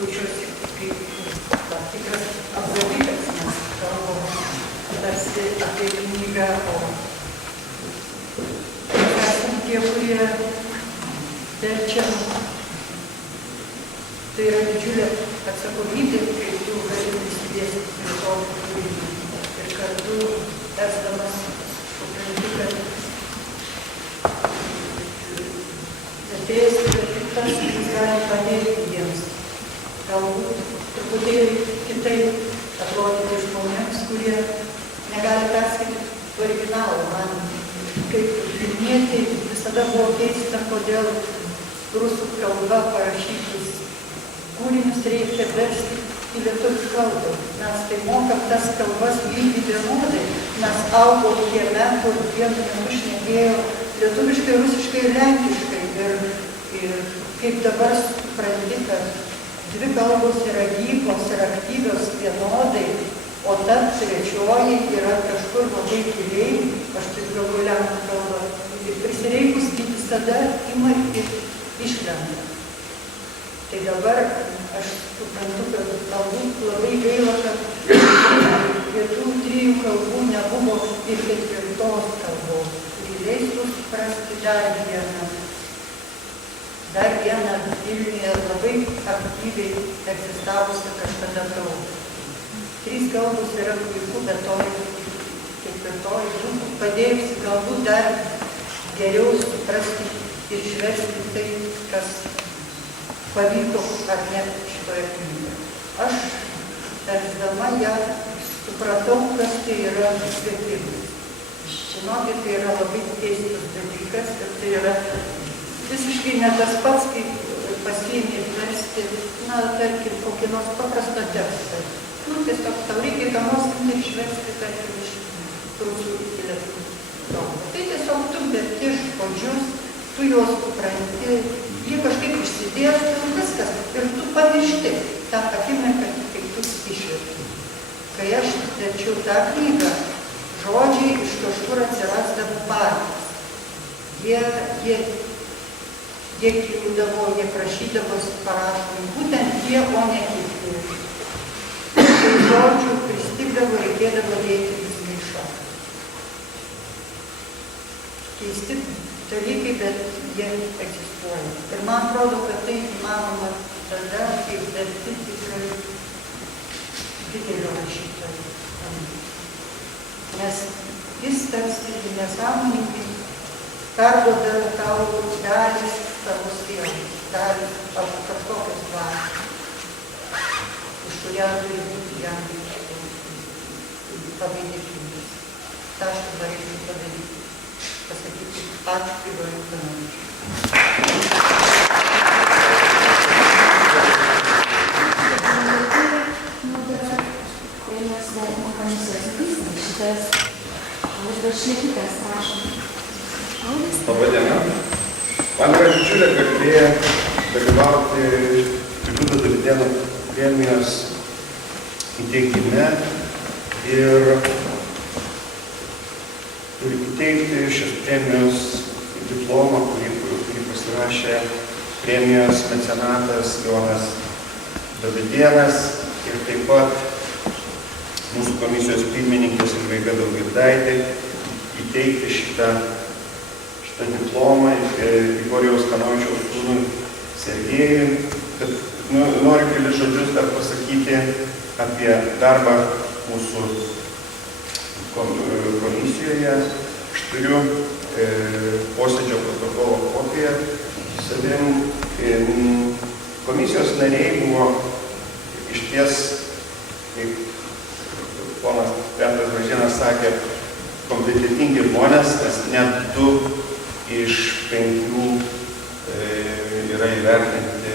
jaučiuosi kaip tam tikras apgavikas, nes kalbama tarsi apie knygą, o esam tie, kurie verčiam. Tai yra didžiulė atsakomybė, kai tu gali prisidėti prie to kūrinio. Ir kartu esdamas supranti, kad atėjęs yra tik tas, kuris gali padėti jiems. Galbūt truputėlį kitaip atrodyti žmonėms, kurie negali perskaityti originalą. Man kaip vilnietei visada buvo keista, kodėl rusų kalba parašytus kūrinius reikia versti į lietuvių kalbą. Mes tai mokam tas kalbas lygiai vienodai. Mes augom kieme, kur vienu metu šnekėjo lietuviškai, rusiškai ir lenkiškai. Ir kaip dabar supranti, kad dvi kalbos yra gyvos ir aktyvios vienodai, o ta trečioji yra kažkur labai giliai, aš taip galvoju lenkų kalbą, ir prisireikus visada ima ir išlenda. Tai dabar aš suprantu, kad galbūt labai gaila, kad prie tų trijų kalbų nebuvo ir ketvirtos kalbos, kuri leistų suprasti dar vieną Vilniuje labai aktyviai egzistavusią kažkada kalbą. Trys kalbos yra puiku, bet to ketvirtoji būtų padėjusi galbūt dar geriau suprasti ir išversti tai, kas pavyko ar ne šitoje knygoje. Aš, versdama ją, supratau, kas tai yra vertimas. Žinokit, tai yra labai keistas dalykas, ir tai yra visiškai ne tas pats, kaip pasiėmė versti, tarkim, kokį nors paprastą tekstą. Tiesiog tau reikia ką nors išversti, tarkim, iš rusų į lietuvių kalbą. Tai tiesiog tu verti žodžius, tu juos supranti, jie kažkaip išsidėsto ir viskas. Ir tu pamiršti tą akimirką, kaip tu išverti. Kai aš verčiau tą knygą, žodžiai iš kažkur atsirasdavo patys. Jie kildavo, jie prašydavosi parašomi, būtent jie, o ne kiti. Tai žodžių pristigdavo, reikėdavo dėti vis maišą. Keisti dalykai, bet jie egzistuoja. Ir man atrodo, kad tai įmanoma tada, kaip verti tikrai didelio rašytojo. Nes jis tarsi nesąmoningai perduoda tau dalis tavo sielos, dalis tavo kažkokios dvasios, už kurią turi būti jam labai dėkingas. Ta aš norėčiau padaryti, pasakyti ačiū Grigoriui Kanovičiui. Premijos vertimo komisijos narys, šitas Alvydas Šlekytės, prašom. Labą dieną. Man yra didžiulė garbė dalyvauti Liudo Davidėno premijos įteikime ir įteikti šios premijos diplomą, kurį pasirašė premijos mecenatas Jonas Davidėnas ir taip pat mūsų komisijos pirmininkės Ingrida Daugirdaitė įteikti šitą diplomą Grigorijaus Kanovičiaus sūnui Sergejui. Noriu kelis žodžius dar pasakyti apie darbą mūsų komisijoje. Aš turiu posėdžio protokolo kopiją savim. Komisijos nariai buvo išties, kaip ponas Petras Gražinas sakė, kompetentingi žmonės, nes net 2 iš 5 yra įvertinti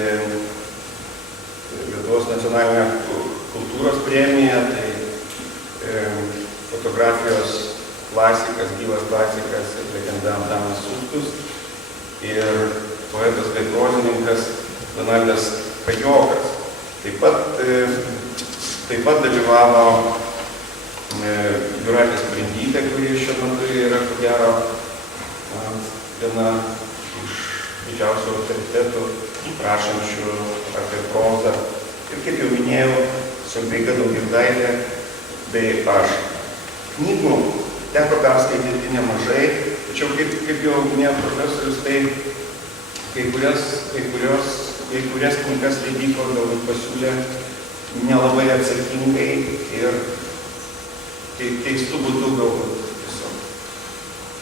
Lietuvos nacionalinę kultūros premiją, tai fotografijos klasikas, gyvas klasikas ir legenda Antanas Sutkus ir poetas bei prozininkas Donaldas Kajokas. Taip pat dalyvavo Jūratė Sprindytė, kuri šiuo metu yra, ko gero, viena iš didžiausių autoritetų rašančių apie prozą ir, kaip jau minėjau, Solveiga Daugirdaitė bei aš. Knygų teko perskaityti nemažai, tačiau, kaip jau minėjo profesorius, tai kai kurias knygas leidyklos galbūt pasiūlė nelabai atsakingai ir keistų būdų galbūt tiesiog.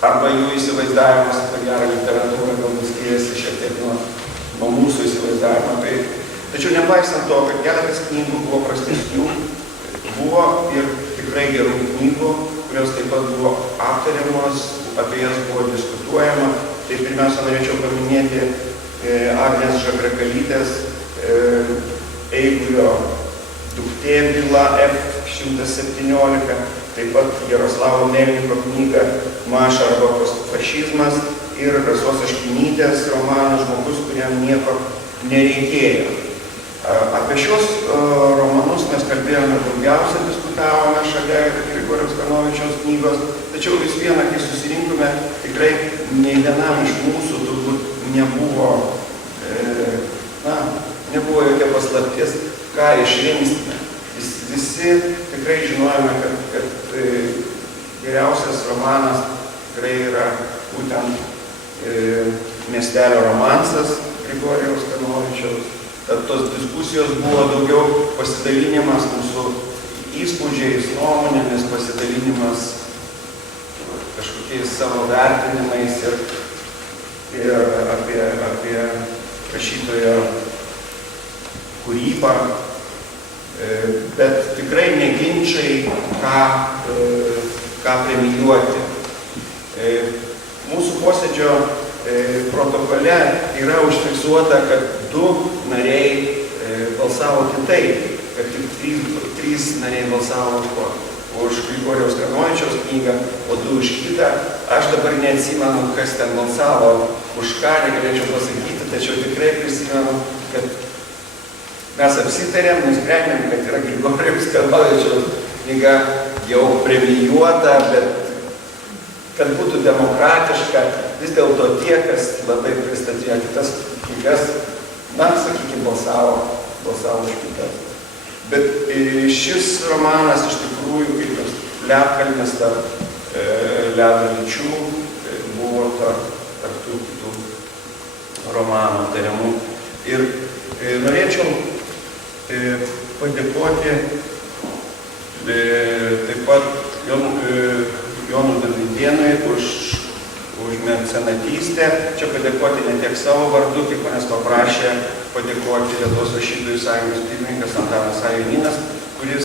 Arba jų įsivaizdavimas apie gerą literatūrą galbūt skiriasi šiek tiek nuo mūsų įsivaizdavimo. Tačiau nepaisant to, kad keletas knygų buvo prastesnių, buvo ir tikrai gerų knygų, kurios taip pat buvo aptariamos, apie jas buvo diskutuojama. Tai pirmiausia, norėčiau paminėti Agnės Žagrakalytės Eigulio duktė byla F-117, taip pat Jaroslavo Melniko knyga Maša arba fašizmas ir Rasos Aškinytės romanas Žmogus, kuriam nieko nereikėjo. Apie šios romanus mes kalbėjome daugiausia, diskutavome šalia Grigorijaus Kanovičiaus knygos, tačiau vis viena, kai susirinkome, tikrai nei vienam iš mūsų turbūt nebuvo jokia paslaptis, ką išrinksime. Visi tikrai žinojame, kad geriausias romanas tikrai yra būtent Miestelio romansas Grigorijaus Kanovičiaus. Tad tos diskusijos buvo daugiau pasidalinimas mūsų įspūdžiais, nuomonėmis, pasidalinimas kažkokiais savo vertinimais ir apie rašytojo kūrybą, bet tikrai neginčiai, ką premijuoti. Mūsų posėdžio protokole yra užfiksuota, kad 2 nariai balsavo kitaip, kad tik 3 nariai balsavo už Grigorijaus Kanovičiaus knygą, o 2 už kitą. Aš dabar neatsimenu, kas ten balsavo už ką, negalėčiau pasakyti, tačiau tikrai prisimenu, kad mes apsitarėm, nusprendėm, kad yra Grigorijaus Kanovičiaus knyga jau premijuota, bet kad būtų demokratiška, vis dėlto tie, kas labai pristatėjo kitas knygas, sakykime, balsavo už kitas. Bet šis romanas iš tikrųjų, kaip toks ledkalnis tarp ledo lyčių, buvo tarp tų kitų romanų tariamų. Ir norėčiau padėkoti taip pat Jonui Davidėnui už mecenatystę. Čia padėkoti ne tiek savo vardu, kaip manęs paprašė padėkoti Lietuvos rašytojų sąjungos pirmininkas Antanas A. Jonynas, kuris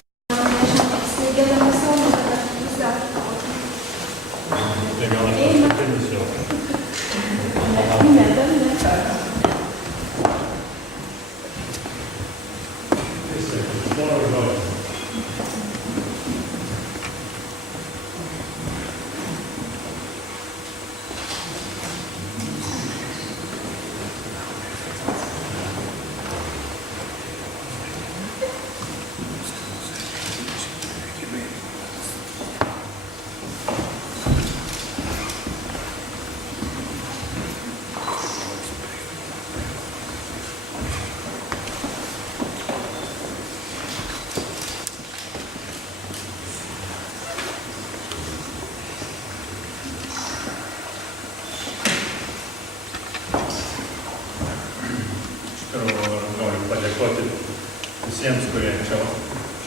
visiems, kurie čia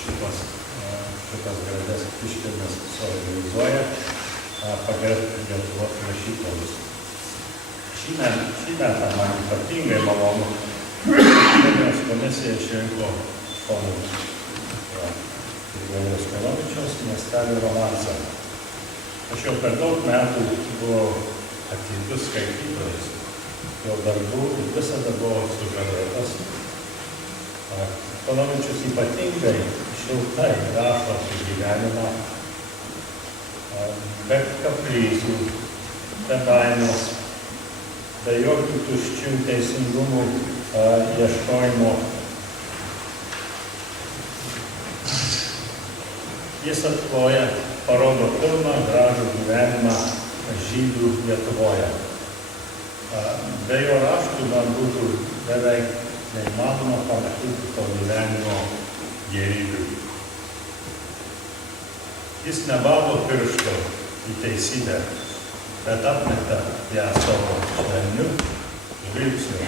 šitas gražias iškilmes suorganizuoja, pagerbti Lietuvos rašytojus. Šį metą man ypatingai malonu, Vilniaus komisija išrinko poną Grigorijaus Kanovičiaus Miestelio romansą. Aš jau per daug metų buvau atidus skaitytojas, jo darbų ir visada buvau sužavėtas. Kanovičius ypatingai šiltai rašo apie gyvenimą, be kaprizų, be baimės, be jokių tuščių teisingumų ieškojimo. Jis atkloja, parodo pilną gražų gyvenimą žydų Lietuvoje. Be jo raštų man būtų beveik neįmanoma pamatyti to gyvenimo gėrybių. Jis nebado piršto į teisybę, bet atmeta ją savo švelniu žvilgsniu.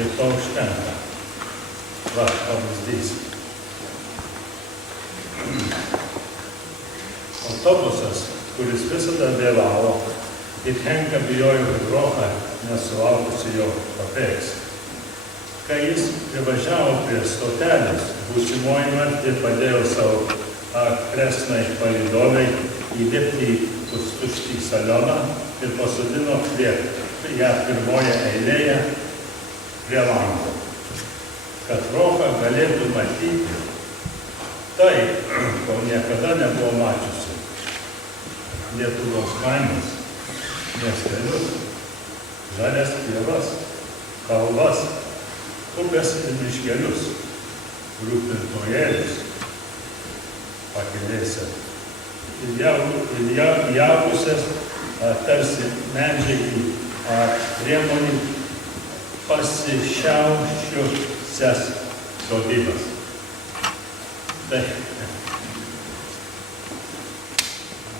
Ir to užtenka. Va, pavyzdys. Autobusas, kuris visada vėlavo, ir Henka bijojo, kad Rocha nesulaukusi jo papėks. Kai jis privažiavo prie stotelės, būsimoji Martė padėjo savo kresnai palydovai įlipti į pustuštį salioną ir pasodino prie ją pirmoje eilėje prie lango. Kad Rocha galėtų matyti tai, ko niekada nebuvo mačiusi. Lietuvos kaimus, miestelius, žalias pievas, kalvas, upės ir miškelius, rūpintojėlius pakelėse. Ir javusias tarsi medžiai į priemonį pasišiaušiusias sodybas. Tai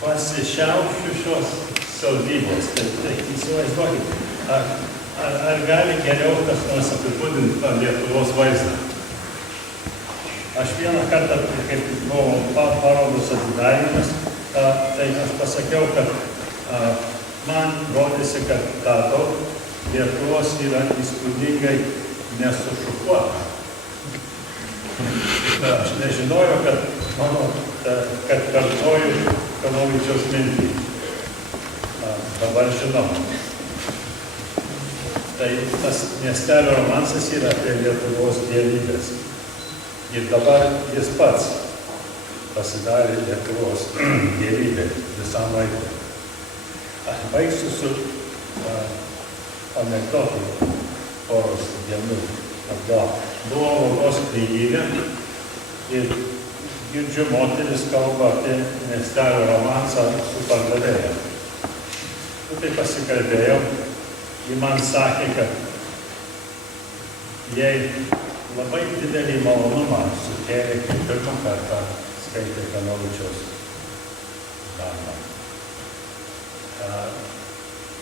pasišiaušiusios sodybos. Tai įsivaizduokit, ar gali geriau kas nors apibūdinti tą Lietuvos vaizdą? Aš vieną kartą, kaip buvo parodos atidarymas, tai aš pasakiau, kad man rodėsi, kad ta daug Lietuvos yra įspūdingai nesušukuota. Aš nežinojau, kad kartoju Kanovičiaus mintį. Dabar žinau. Tai tas miestelio romansas yra apie Lietuvos gėrybės. Ir dabar jis pats pasidarė Lietuvos gėrybė visam laikui. Aš baigsiu su anekdotu poros dienų atgal. Buvo Volgos knygyne ir girdžiu, moteris kalba apie miestelio romansą su pardavėja. Tai pasikalbėjom, ji man sakė, kad jai labai didelį malonumą sukėlė, kai pirmą kartą skaitė Kanovičiaus darbą.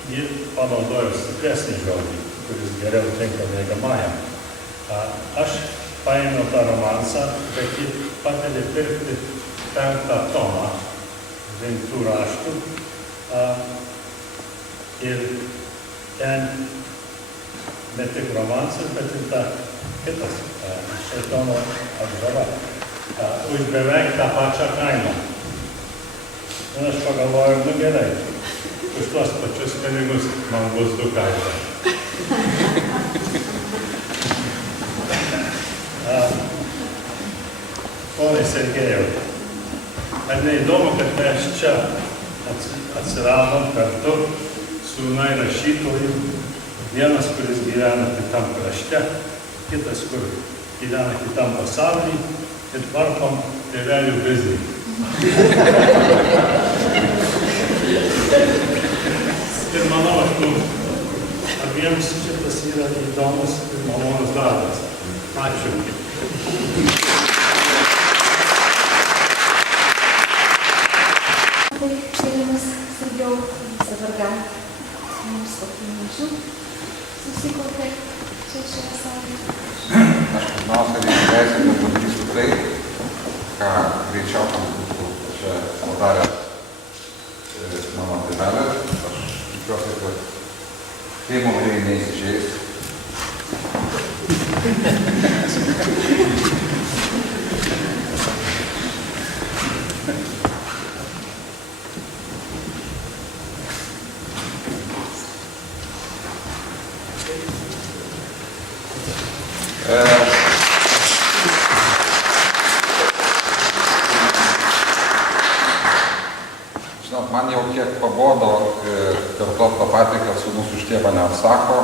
Ji panaudojo stipresnį žodį, kuris geriau tinka mėgamajam. Aš paėmiau tą romansą, bet ji patarė pirkti 5 tomą rinktų raštų. Ir ten ne tik romansas, bet ir ta kitas šėtono apžava. Už beveik tą pačią kainą. Ir aš pagalvojau, nu gerai, už tuos pačius pinigus man bus 2 kailai. Ponai Sergejau, ar neįdomu, kad mes čia atsiradom kartu su jaunai rašytojų, vienas, kuris gyvena kitam krašte, kitas, kur gyvena kitam pasaulyje, ir tvarkom tėvelių biznį. Ir manau, abiems šitas yra įdomus ir malonus darbas. Ačiū. Tai šėlimas Sergejau, dabar gal mums kokių minčių susikaupė čia šioje salėje. Aš pirmiausia, leisiu, kad padarysiu tai, ką greičiausiai būtų čia padaręs mano tėvelis. Aš tikiuosi, kad Seimo nariai neįsižeis. Žinot, man jau kiek pabodo kartot tą patį, kad sūnus už tėvą neatsako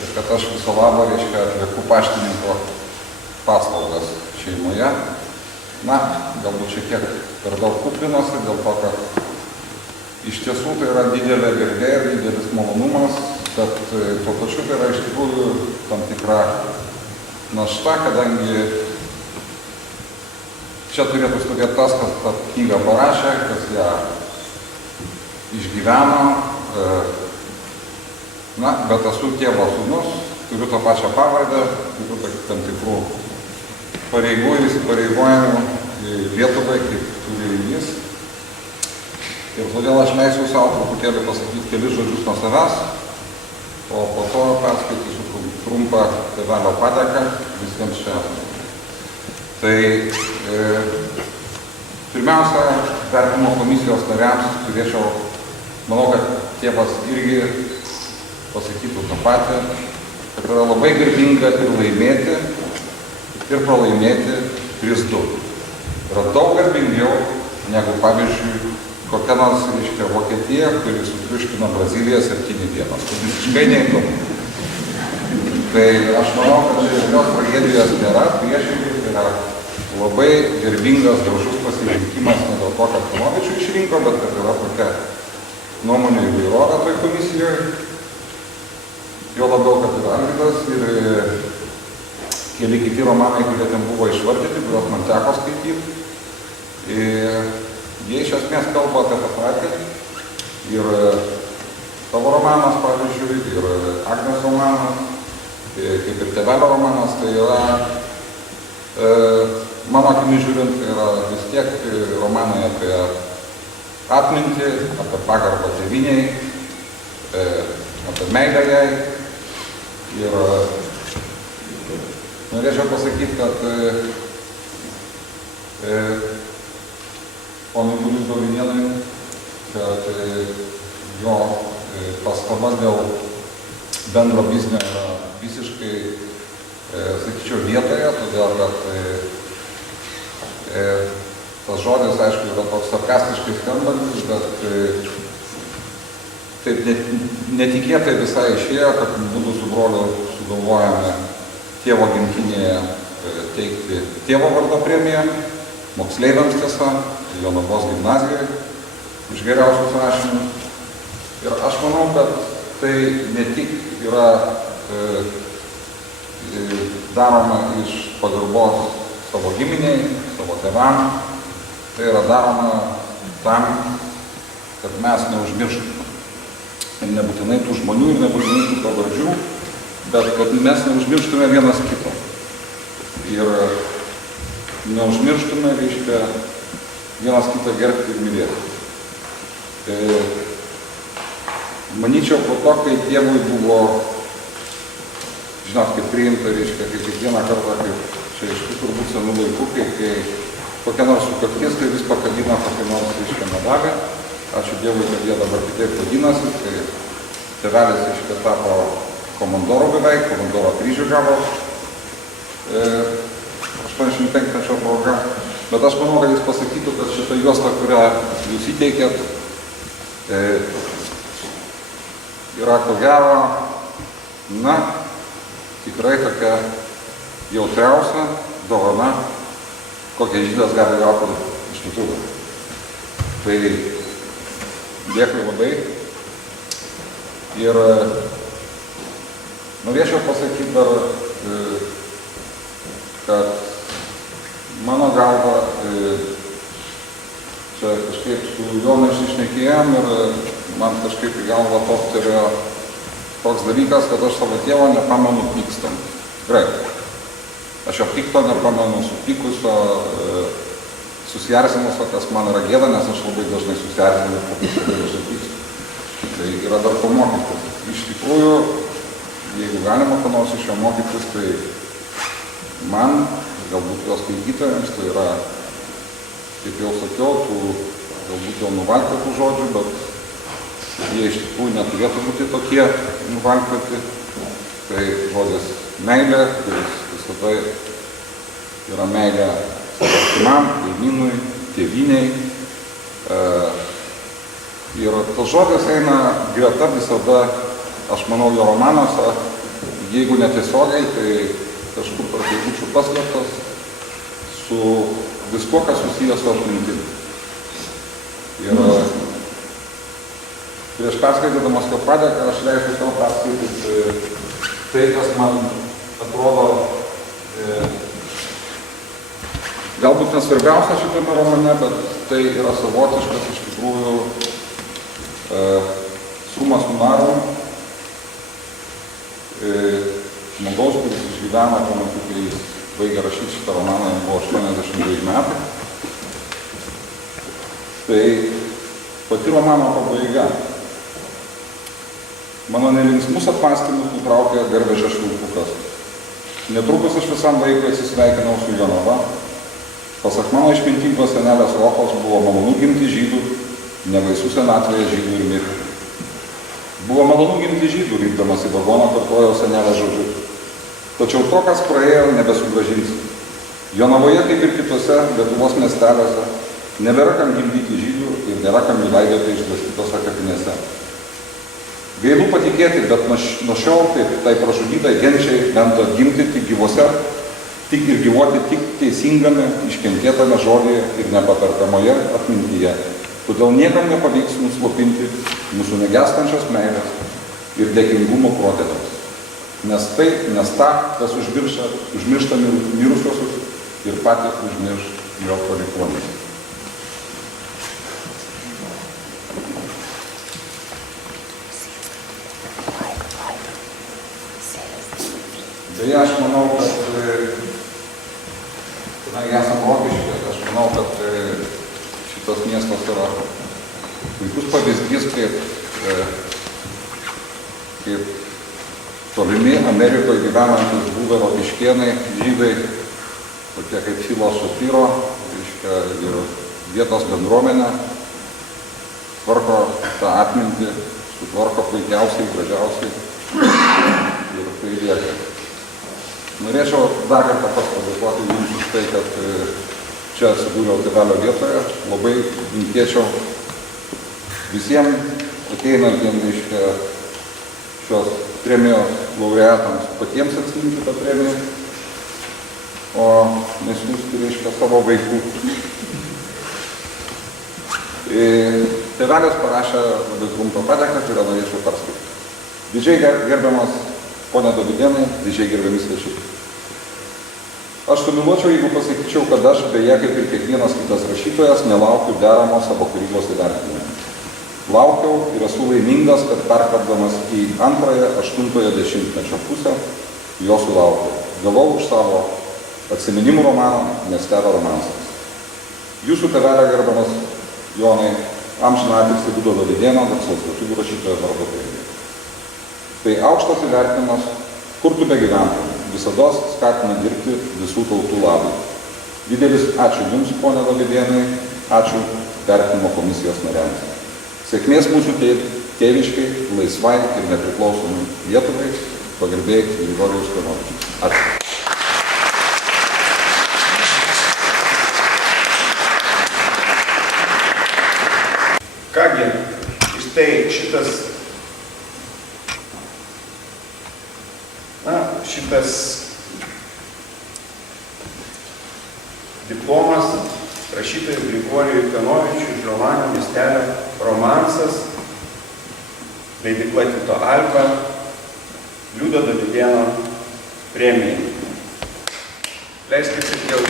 ir kad aš viso labo, reiškia, atlieku paštininko paslaugas šeimoje. Na, galbūt šiek tiek per daug kuplinuosi dėl to, kad iš tiesų tai yra didelė garbė ir didelis malonumas Bet tuo pačiu tai yra iš tikrųjų tam tikra našta, kadangi čia turėtų stovėti tas, kas tą knygą parašė, kas ją išgyveno. Na, bet esu tėvo sūnus, turiu tą pačią pavardę, turiu tam tikrų pareigų ir įsipareigojimų Lietuvai, kaip turi ir jis. Ir todėl aš leisiu savo truputėlį pasakyti kelis žodžius nuo savęs, o po to perskaitysiu trumpą tėvelio padėką visiems čia. Tai pirmiausia, vertinimo komisijos nariams turėčiau, manau, kad tėvas irgi pasakytų tą patį, kad yra labai garbinga ir laimėti, ir pralaimėti 3-2. Yra daug garbingiau negu, pavyzdžiui, kokia nors, reiškia, Vokietija, kuri sutriuškino Braziliją 7-1. Tai visiškai neįdomu. Tai aš manau, kad čia jokios tragedijos nėra, priešingai tai yra labai garbingas, gražus pasirinkimas ne dėl to, kad Kanovičių išrinko, bet kad yra tokia nuomonių įvairovė toj komisijoje. Jo labiau, kad yra Alvydas ir keli kiti romanai, kurie ten buvo išvardyti, kuriuos man teko skaityti. Ir jie iš esmės kalba apie tą patį. Ir tavo romanas, pavyzdžiui, ir Agnės romanas, kaip ir tėvelio romanas, tai yra, mano akimis žiūrint, tai yra vis tiek romanai apie atmintį, apie pagarbą tėvynei, apie meilę jai. Ir norėčiau pasakyti, kad ponui Juliui Dovinėnui, kad jo pastaba dėl bendro biznio yra visiškai, sakyčiau, vietoje, todėl kad tas žodis, aišku, yra toks sarkastiškai skambantis, bet taip netikėtai visai išėjo, kad būtų su broliu sugalvojame tėvo gimtinėje teikti tėvo vardo premiją, moksleiviams tiesa, Jonavos gimnazijoje, už geriausius rašymus. Ir aš manau, kad tai ne tik yra daroma iš pagarbos savo giminiai, savo tėvam, tai yra daroma tam, kad mes neužmirštume. Ir nebūtinai tų žmonių, ir nebūtinai tų pavardžių, bet kad mes neužmirštume vienas kito. Ir neužmirštume, reiškia, vienas kitą gerbti ir mylėti. Manyčiau, po to, kai tėvui buvo, žinot, kaip priimta, reiškia, kaip kiekvieną kartą, kaip čia iš tų turbūt senų laikų, kai kokia nors sukaktis, tai vis pakabina kokią nors, reiškia, medalį. Ačiū Dievui, kad jie dabar kitaip vadinasi, tai tėvelis, reiškia, tapo komandoro beveik, komandoro kryžių gavo 85 proga. Bet aš manau, kad jis pasakytų, kad šitą juostą, kurią jūs įteikėt, yra ko gero, na, tikrai tokia jautriausia dovana, kokią žydas gali gauti iš kitų. Tai dėkui labai. Ir norėčiau pasakyti dar, kad mano galva, čia kažkaip su Jonu iššnekėjom ir man kažkaip į galvą toptelėjo toks dalykas, kad aš savo tėvo nepamenu pykstant. Gerai. Aš jo pikto nepamenu, supykusio, susierzinusio, kas man yra gėda, nes aš labai dažnai susierzinu ir labai dažnai pykstu. Tai yra dar ko mokytis. Iš tikrųjų, jeigu galima ko nors iš jo mokytis, tai man, galbūt jos skaitytojams, tai yra, kaip jau sakiau, tų galbūt jau nuvalkiotų žodžių, bet jie iš tikrųjų neturėtų būti tokie nuvalkioti. Tai žodis meilė, kuris visada yra meilė savo artimam, kaimynui, tėvynei. Ir tas žodis eina greta visada, aš manau, jo romanuose, jeigu netiesiogiai, tai kažkur per eilučių paslėptas su viskuo, kas susijęs su atmintim. Ir Prieš perskaitydamas jo padėką aš leisiu savo perskaityti tai, kas man atrodo galbūt nesvarbiausia šitame romane, bet tai yra savotiškas iš tikrųjų suma sumarum žmogaus, kuris išgyveno tuo metu, kai jis baigė rašyti šitą romaną, jam buvo 82 metai. Tai pati romano pabaiga. Mano nelinksmus apmąstymus nutraukė Garvežio švilpukas. Netrukus aš visam laikui atsisveikinau su Jonava. Pasak mano išmintingos senelės Rokos buvo malonu gimti žydų, nebaisu senatvėje žydų ir mirti. Buvo malonu gimti žydų, lipdamas į vagoną, kartojo senelės žodžius. Tačiau to, kas praėjo, nebesugrąžinsi. Jonavoje, kaip ir kitose Lietuvos miesteliuose, nebėra kam gimdyti žydų ir nėra kam jų laidoti išdraskytose kapinėse. Gailu patikėti, bet nuo šiol tai pražudytai genčiai bent atgimti tik gyvose, tik ir gyvuoti tik teisingame, iškentėtame žodėje ir nepaperkamoje atmintyje. Todėl niekam nepavyks nuslopinti mūsų negestančios meilės ir dėkingumo protėviams. Nes tą, kas užmiršta mirusiosius ir patys užmirš jo palikuonis. Beje, aš manau, kad, kadangi esam Rokiškė, aš manau, kad šitas miestas yra puikus pavyzdys, kaip tolimi Amerikoje gyvenantis buvę rokiškėnai, žydai, tokie kaip Filos Šapiro, ir vietos bendruomenė, tvarko tą atmintį, sutvarko puikiausiai, gražiausiai ir tai lieka. Norėčiau dar kartą padėkoti jums už tai, kad čia atsidūriau tėvelio vietoje. Labai linkėčiau visiems ateinantiems šios premijos laureatams patiems atsiimti tą premiją, o nesiųsti savo vaikų. Tėvelis parašė labai trumpą padėką, kurią norėčiau perskaityti. Didžiai gerbiamas Pone Dovydėnai, didžiai gerbiami svečiai. Aš sumiluočiau, jeigu pasakyčiau, kad aš, beje, kaip ir kiekvienas kitas rašytojas, nelaukiu deramo savo kūrybos įvertinimo. Laukiau ir esu laimingas, kad perkopdamas į antrąją 80-ojo dešimtmečio pusę, jo sulaukiau. Gavau už savo atsiminimų romaną Miestelio romansas. Jūsų tėvelė, gerbiamas Jonai, amžiną atilsį Vido Dovydėno, garsaus lietuvių rašytojo vardo premija. Tai aukštas įvertinimas, kur tu begyventum, visados skatina dirbti visų tautų labui. Didelis ačiū Jums, pone Dovydėnai, ačiū vertinimo komisijos nariams. Sėkmės mūsų tėviškai, laisvai ir nepriklausomai Lietuvai, pagarbiai Grigorijus Kanovičius. Ačiū. Kągi, štai šitas diplomas rašytojui Grigorijui Kanovičiui iš romano Miestelio romansas, leidykla Tyto Alba, Liudo Dovydėno premija. Leiskite jau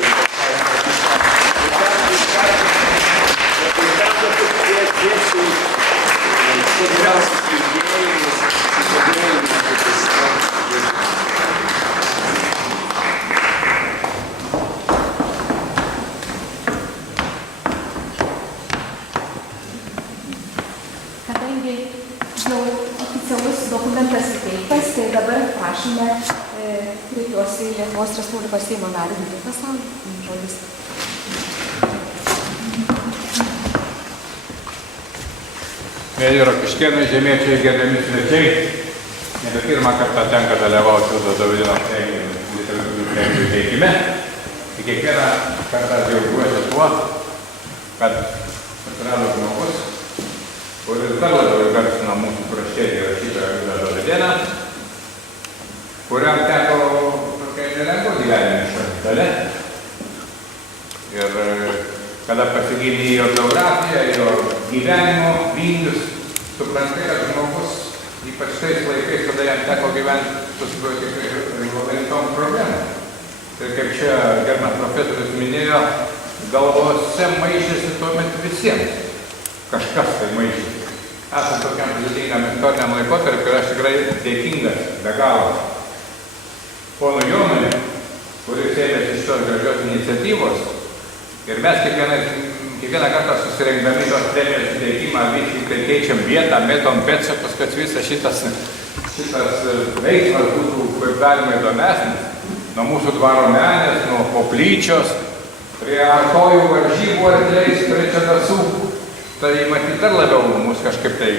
Kadangi jau oficialus dokumentas įteiktas, tai dabar prašome kreipiuosi į Lietuvos Respublikos Seimo narį Vytautą Saulį. Žodis. Mėly rokiškėnai, žemiečiai, gerbiami svečiai, nebe pirmą kartą tenka dalyvauti Liudo Dovydėno literatūrinių premijų teikime. Ir kiekvieną kartą džiaugiuosi tuo, kad atsirado žmogus, kuris dar labiau įgarsino mūsų kraštėtį rašytoją Liudą Dovydėną, kuriam teko tokia nelengva gyvenimiška dalia. Ir kada pasigilini į jo biografiją, jo gyvenimo vingius, supranti, kad žmogus, ypač tais laikais, kada jam teko gyventi, susidūrė tikrai labai rimtom problemom. Ir kaip čia gerbiamas profesorius minėjo, galvose maišėsi tuomet visiems. Kažkas tai maišėsi. Esant tokiam sudėtingam istoriniam laikotarpiu, aš tikrai dėkingas be galo ponui Jonui, kuris ėmėsi šitos gražios iniciatyvos. Ir mes kiekvieną kartą susirinkdami tos premijos įteikimą vis tik tai keičiam vietą, mėtom pėdsakus, kad visas šitas veiksmas būtų kaip galima įdomesnis. Nuo mūsų dvaro menės, nuo koplyčios, prie artojų varžybų arkliais, prie čedasų. Tai matyt dar labiau mus kažkaip tai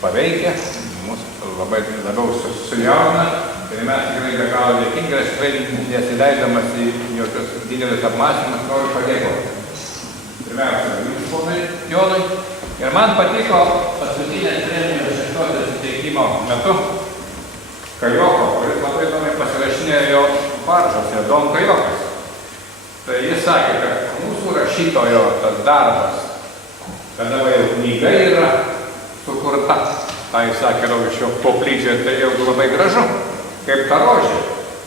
paveikia, mus labiau sujauna. Ir mes tikrai be galo dėkingi, aš tikrai nesileisdamas į jokius didelius apmąstymus noriu padėkoti. Pirmiausia, jums ponui Jonui. Ir man patiko paskutinės premijos 6-osios įteikimo metu Kajoko, kuris labai įdomiai pasirašinėjo jo baržose, Don Kajokas. Tai jis sakė, kad mūsų rašytojo tas darbas, kada jau knyga yra sukurta, tai jis sakė, iš jo koplyčia, tai jau labai gražu, kaip ta rožė.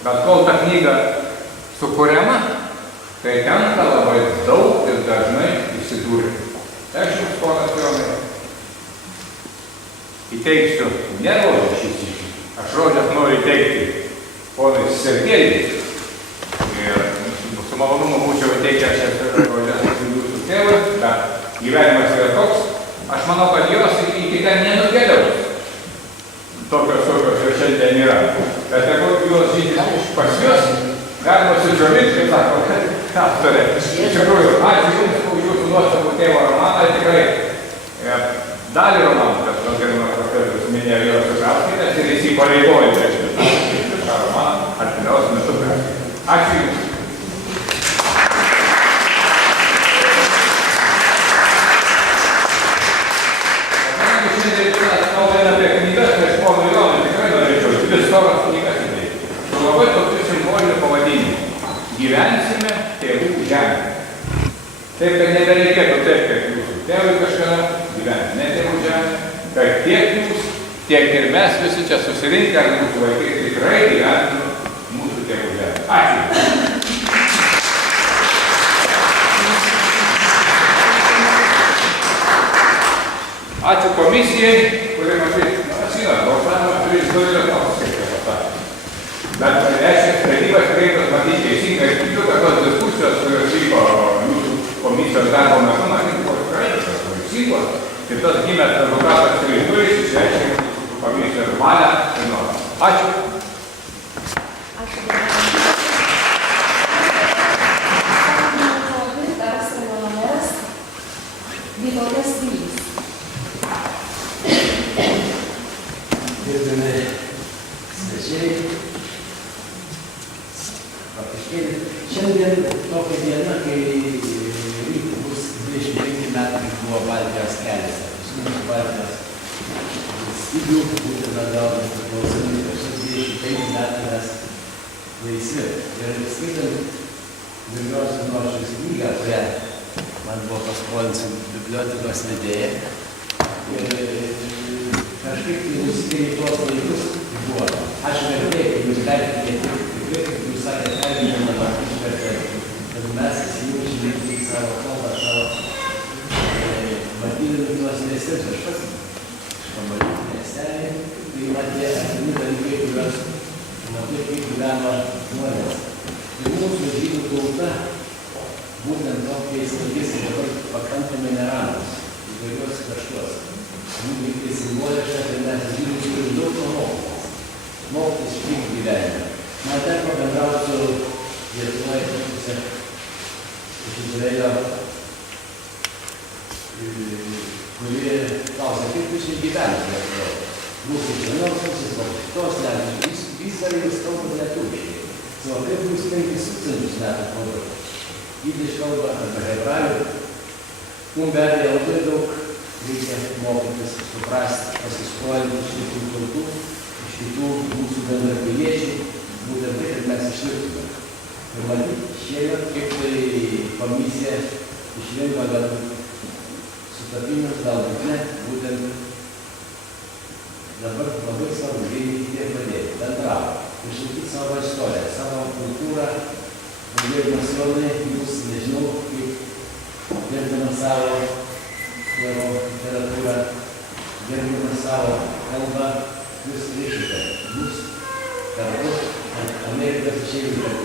Bet kol ta knyga sukuriama, tai tenka labai daug ir dažnai įsidūrti. Aš jums, ponas Jonai, įteiksiu ne rožę šį sykį. Aš rožės noriu įteikti ponui Sergejui. Ir su malonumu būčiau įteikęs šias rožės jūsų tėvui, bet gyvenimas yra toks. Aš manau, kad jos iki ten nenukeliaus. Tokios jau šiandien yra. Bet jeigu jos žydys pas jūs, galima sudžiovint, kaip sako, aktorė. Iš tikrųjų, ačiū Jums už jūsų nuostabų tėvo romaną. Tikrai dalį romanų, kad gerbiamas profesorius minėjo jos sužauskitės ir įsipareigojo prieš šitą romaną artimiausiu metu. Ačiū Jums. Kadangi šiandien kalbame apie knygas, tai aš ponui Jonui tikrai norėčiau 2 storas knygas įteikti. Su labai tokiu simboliniu pavadinimu. Gyvensime tėvų žemę. Taip, kad nebereikėtų taip, kaip jūsų tėvui kažkada gyventi ne tėvų žemė, kad tiek jūs, tiek ir mes visi čia susirinkę, ar mūsų vaikai tikrai gyventų mūsų tėvų žemė. Ačiū. Ačiū komisijai, kuri matyt, žinot, balsavimas turi istoriją toks, kaip čia pasakė. Bet reiškia, sprendimas kreiptas matyti teisingai ir tikiu, kad tos diskusijos, kurios vyko jūsų komisijos darbo metu, matyt, buvo tikrai vaisingos. Ir tas gimęs rezultatas tikrai išreiškia mūsų komisijos valią ir norą. Ačiū. Ačiū. Daras rajono meras Vytautas Vilys. Gerbiami svečiai, paaiškėti. Šiandien tokia diena, kai rytų bus 25 metai, kai buvo Baltijos kelias. Mūsų Baltijos valstybių būtent atgavome nepriklausomybę. 25 metai mes laisvi. Ir skaitant Vilios Nošės knygą, kurią man buvo paskolinsi bibliotekos vedėja. Ir kažkaip tai nusikėlė tuos laikus, kai buvo. Aš vertėjau, kad jūs pertikėte, tikrai, kaip jūs sakėte, pertikėte man išvertėjau. Kad mes įsijaučiame į savo kalbą, savo matydami tuos miestelius. Aš pats pamatyti miestelį, tai matė atimi dalykai, kuriuos matė, kaip gyveno žmonės. Tai mūsų žydų tauta, būtent tokiais laikais ir dabar pakankamai neramūs, įvairiuos kraštuos. Mūsų tai simboliška, kad mes žydų turim daug ko mokytis. Mokytis tik gyvenime. Man teko bendrauti su Lietuvoje iš Izraelio, kurie klausė, kaip jūs čia gyvenate Lietuvoje. Mūsų iš vienos pusės, o kitos lenkijos, visą jūs kalbate lietuviškai. O kaip jūs 5,000 metų kalbate? Jidiš kalba arba hebrajų. Mums be abejo labai daug reikia mokytis, suprasti, pasiskolinti iš kitų tautų, iš kitų mūsų bendrapiliečių, būtent tai, kad mes išliktume. Ir matyti, šiemet, kaip tai komisija išrinko gal sutapimus, galbūt ne, būtent dabar labai svarbu vieni kitiem padėti, bendrauti, išlaikyti savo istoriją, savo kultūrą. Gerbiamas Jonai, jūs, nežinau, kaip gerbiamas savo Dievo literatūrą, gerbiamas savo kalbą, jūs rišite, jūs kartu Amerikos išėjus tarp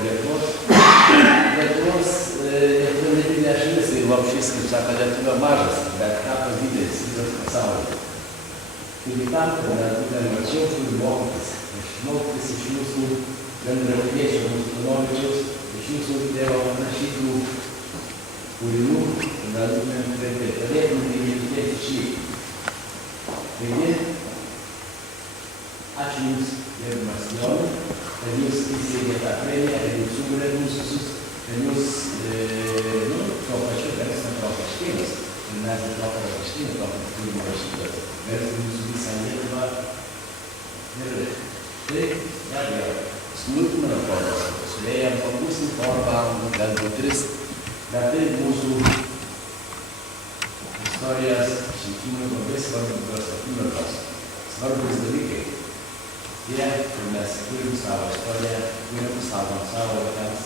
Lietuvos nedidelė šalis ir Lopšys, kaip sako, Lietuva mažas, bet kapas didelis visas pasaulis. Taigi tam, kad mes būtent mačiau, turi mokytis iš jūsų bendrapiliečių Mūsų, iš jūsų Dievo rašytų kūrinių, galėtumėm padėtume įvykdyti šį. Taigi, ačiū Jums, gerbiamas Jonai, kad Jūs įsteigėte tą premiją, kad Jūs sugulėte mūsų visus, kad Jūs, tuo pačiu garsime Prokaškėnus, ir mes ir Prokaškėnus, tokį turime rašytos, garsime mūsų visą Lietuvą. Ir tai, be abejo, smulkmena kalbos, sulėjom papusim porą valandų, galbūt 3, bet tai mūsų istorijos išlikimui labai svarbus akimirkos, svarbus dalykai. Tie, kur mes turim savo istoriją, turim saugom savo vaikams,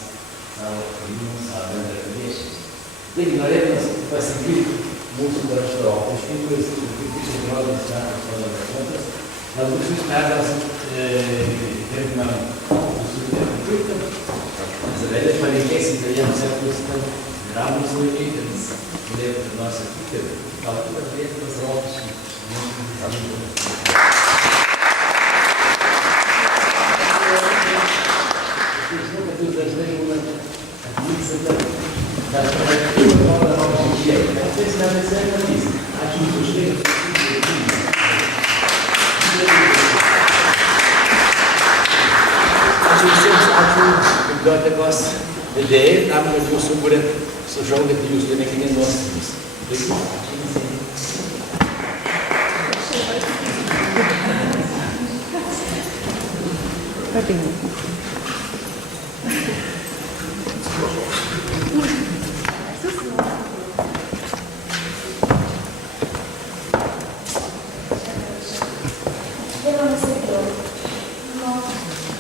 savo kaimynus, savo bendrapiliečius. Taigi norėtumas pasakyti mūsų krašto rokiškį, kuris kaip 17 metais fotografuotas. Galbūt jūs perduosit gerbiamam visų Dievo. Izraelį palinkėsite jiems seklustam, ramūs laikytis, galėtų nors sakyti, galbūt atvėti pas rokiškį. Žinau, kad jūs dažnai būnate atvykstate, bet pradėkime parodą rokiškyje. Bet tais metais vėl matys. Ačiū Jums už tai. Ačiū visiems, ačiū bibliotekos vedėjai, tam, kad jūs subūrėt, sužaudėte jūsų nekiniai nuostatus. Ačiū visiems.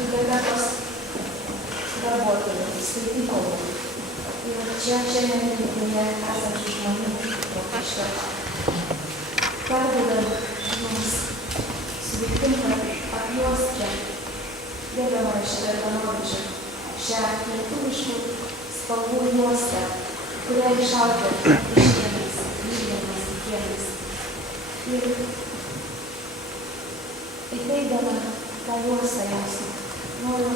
Bibliotekos darbuotojų, skaitytojų ir čia šiandien viduje esančių žmonių Rokiškio. Perdodant jums sudėtingą apjuostę gerbiamą Rašytoją Ivanovičių šią lietuviškų spalvų juostą, kurią išaugę iškėlės, lygiamas įkėlės. Ir įteikdama tą juostą jums noriu,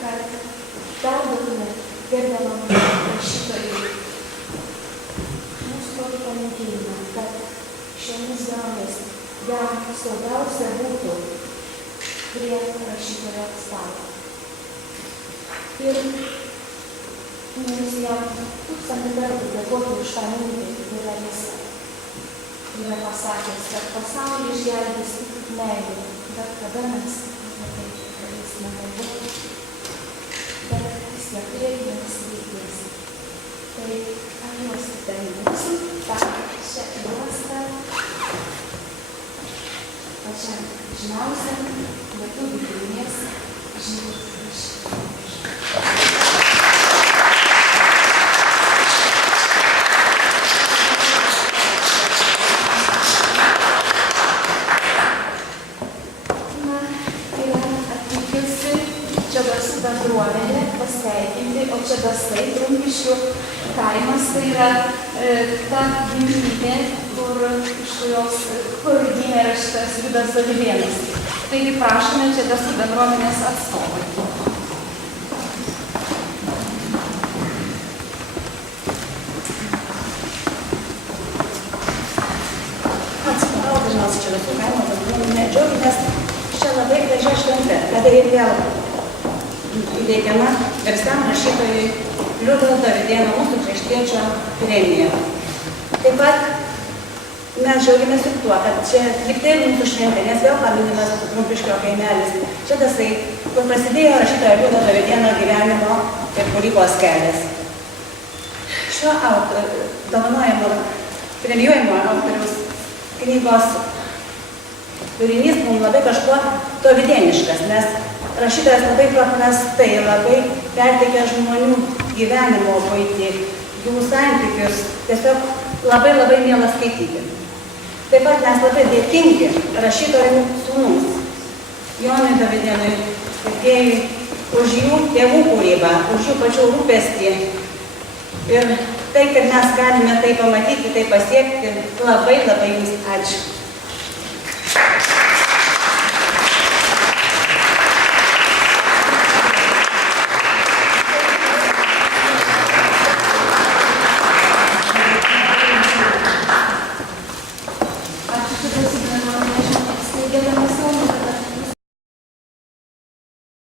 kad perduotume gerbiamam rašytojui mūsų tokį palinkėjimą, kad šiomis dienomis jam saugiausia būtų prie rašytojo stalo. Ir norisi jam 1000 kartų dėkoti už tą mintį, kurią jis yra pasakęs, kad pasaulį išgelbės tik meilė, bet kada mes apie tai galėsime galvoti, bet vis tiek turėtume pasveikės. Tai atjuosite jūsų tą šią juostą pačiam žymiausiam lietuvių kilmės žydų rašytojui. Bendruomenė pasveikinti, o čia Dasai, Trumpiškių kaimas, tai yra ta giminė, kur gimė rašytojas Liudas Dovilėnas. Taigi prašome čia Dasų bendruomenės atstovai. Atsiprašau, dažniausiai čia Dasų kaimo bendruomenė. Džiaugiamės čia labai gražia šventė, kada ir vėl įteikiama garsiam rašytojui Liudo Dovydėno mūsų kraštiečio premija. Taip pat mes džiaugiamės ir tuo, kad čia liktai mūsų šventė, nes vėl paminimas Trumpiškio kaimelis. Čia Dasai, kur prasidėjo rašytojo Liudo Dovydėno gyvenimo ir kūrybos kelias. Šio dovanojimo, premijuojimo autoriaus knygos turinys mums labai kažkuo tolydėniškas, nes rašytojas labai paprastai, labai perteikia žmonių gyvenimo buitį, jų santykius, tiesiog labai mielas skaityti. Taip pat mes labai dėkingi rašytojų sūnums, Jonui Davidėnui, Sergejui, už jų tėvų kūrybą, už jų pačių rūpestį. Ir tai, kad mes galime tai pamatyti, tai pasiekti, labai jums ačiū.